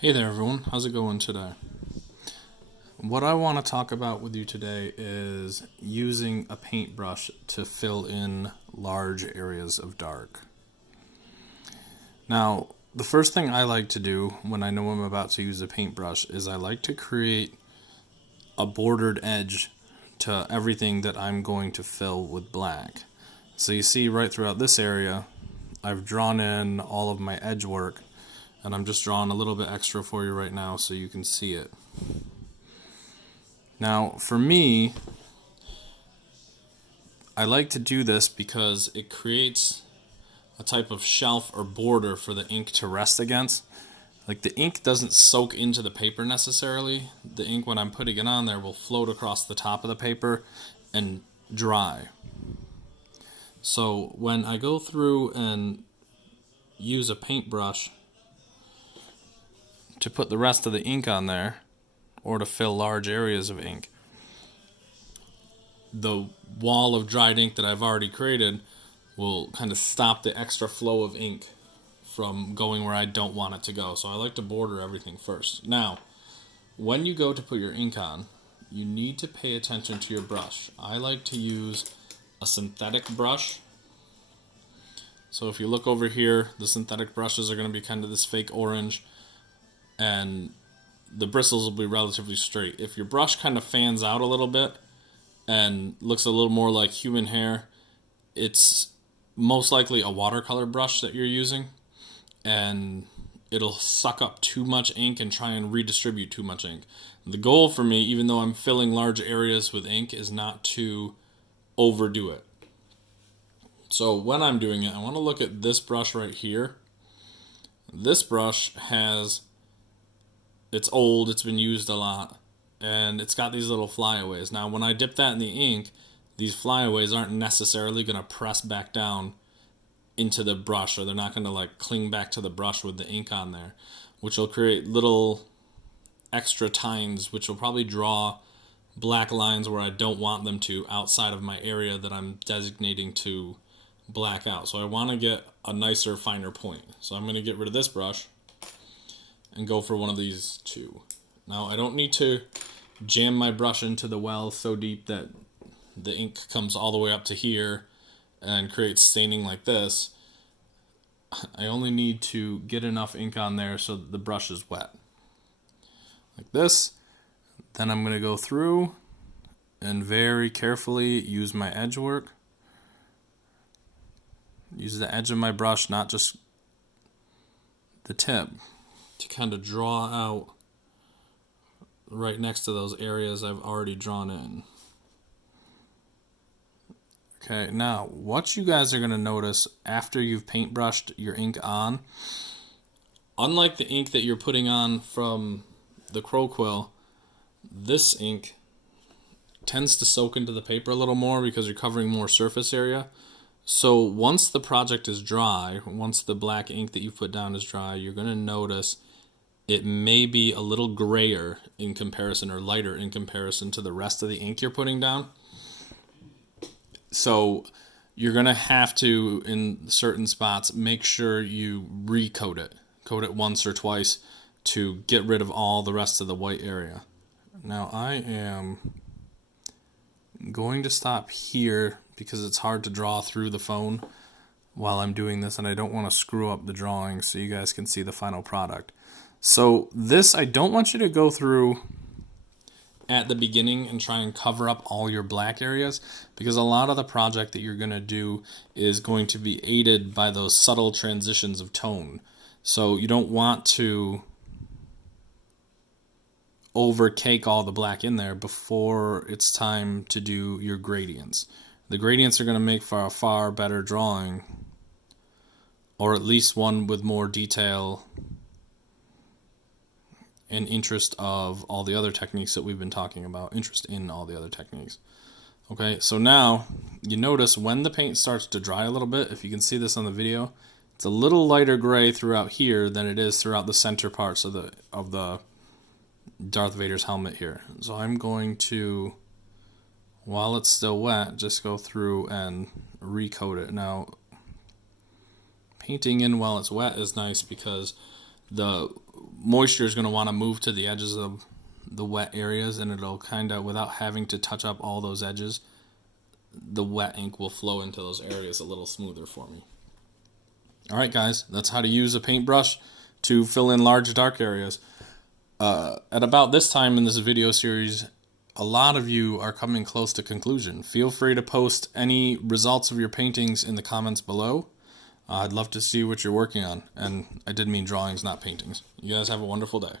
Hey there, everyone. How's it going today? What I want to talk about with you today is using a paintbrush to fill in large areas of dark. Now, the first thing I like to do when I know I'm about to use a paintbrush is I like to create a bordered edge to everything that I'm going to fill with black. So you see right throughout this area, I've drawn in all of my edge work, and I'm just drawing a little bit extra for you right now so you can see it. Now, for me, I like to do this because it creates a type of shelf or border for the ink to rest against. Like, the ink doesn't soak into the paper necessarily. The ink, when I'm putting it on there, will float across the top of the paper and dry. So when I go through and use a paintbrush to put the rest of the ink on there, or to fill large areas of ink, the wall of dried ink that I've already created will kind of stop the extra flow of ink from going where I don't want it to go. So I like to border everything first. Now, when you go to put your ink on, you need to pay attention to your brush. I like to use a synthetic brush. So if you look over here, the synthetic brushes are going to be kind of this fake orange, and the bristles will be relatively straight. If your brush kind of fans out a little bit and looks a little more like human hair, it's most likely a watercolor brush that you're using, and it'll suck up too much ink and try and redistribute too much ink. The goal for me, even though I'm filling large areas with ink, is not to overdo it. So when I'm doing it, I want to look at this brush right here. This brush it's old, it's been used a lot, and it's got these little flyaways. Now, when I dip that in the ink, these flyaways aren't necessarily going to press back down into the brush, or they're not going to like cling back to the brush with the ink on there, which will create little extra tines, which will probably draw black lines where I don't want them to outside of my area that I'm designating to black out. So I want to get a nicer, finer point. So I'm going to get rid of this brush and go for one of these two. Now, I don't need to jam my brush into the well so deep that the ink comes all the way up to here and creates staining like this. I only need to get enough ink on there so that the brush is wet. Like this. Then I'm going to go through and very carefully use my edge work. Use the edge of my brush, not just the tip, to kind of draw out right next to those areas I've already drawn in. Okay, now what you guys are going to notice after you've paintbrushed your ink on, unlike the ink that you're putting on from the Crow Quill, this ink tends to soak into the paper a little more because you're covering more surface area. So once the project is dry, once the black ink that you put down is dry, you're going to notice it may be a little grayer in comparison, or lighter in comparison to the rest of the ink you're putting down. So you're going to have to, in certain spots, make sure you recoat it. Coat it once or twice to get rid of all the rest of the white area. Now I am going to stop here because it's hard to draw through the phone while I'm doing this, and I don't want to screw up the drawing so you guys can see the final product. So this, I don't want you to go through at the beginning and try and cover up all your black areas, because a lot of the project that you're going to do is going to be aided by those subtle transitions of tone. So you don't want to overcake all the black in there before it's time to do your gradients. The gradients are going to make for a far better drawing, or at least one with more detail and interest of all the other techniques that we've been talking about, interest in all the other techniques. Okay, so now you notice when the paint starts to dry a little bit, if you can see this on the video, it's a little lighter gray throughout here than it is throughout the center parts of the Darth Vader's helmet here. So I'm going to, while it's still wet, just go through and recoat it. Now, painting in while it's wet is nice because the moisture is going to want to move to the edges of the wet areas, and it'll kind of, without having to touch up all those edges, the wet ink will flow into those areas a little smoother for me. Alright guys, that's how to use a paintbrush to fill in large dark areas. At about this time in this video series, a lot of you are coming close to conclusion. Feel free to post any results of your paintings in the comments below. I'd love to see what you're working on. And I did mean drawings, not paintings. You guys have a wonderful day.